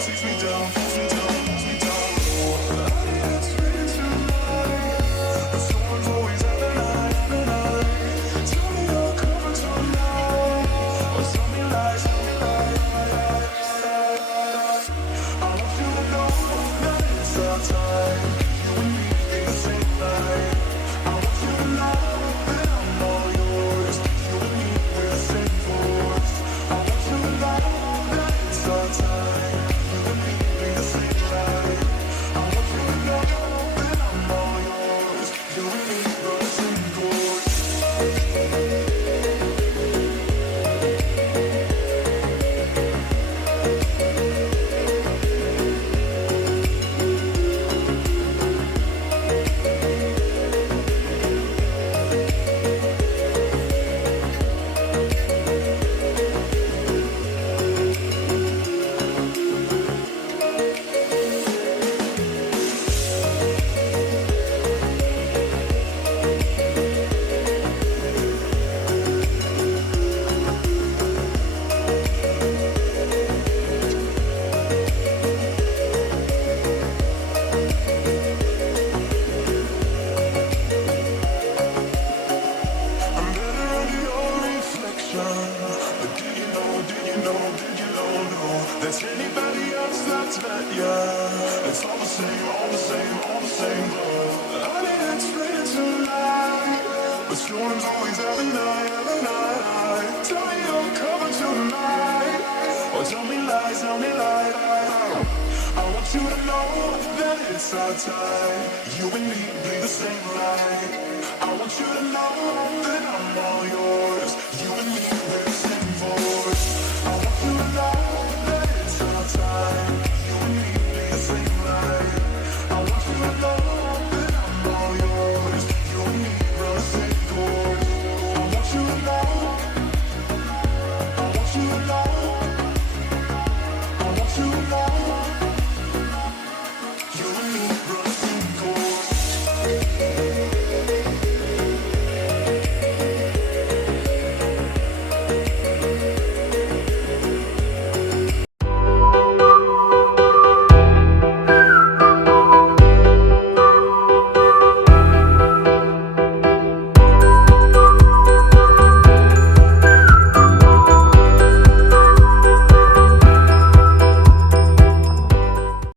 takes me down, pulls me down, pulls me down. I need it's written tonight, but someone's always at the night, at the night. Tell me you're coming tonight, or tell me lies, tell me lies. I want you to know that it's our time. You and me in the same night. I want you to know that I'm all yours. You and me, we're the same force. I want you to know that it's our time. You and me in the same night. I want you to know that I'm all yours. You and me, we're the same force. I'm better under your reflection. But did you know, did you know, did you know there's anybody else that's met ya? It's all the same, all the same, all the same, but I mean it's written tonight. But storms always have a night, have a night. Tell me you're coming tonight, or tell me lies, tell me lies. I want you to know that it's our time. You and me bleed the same light.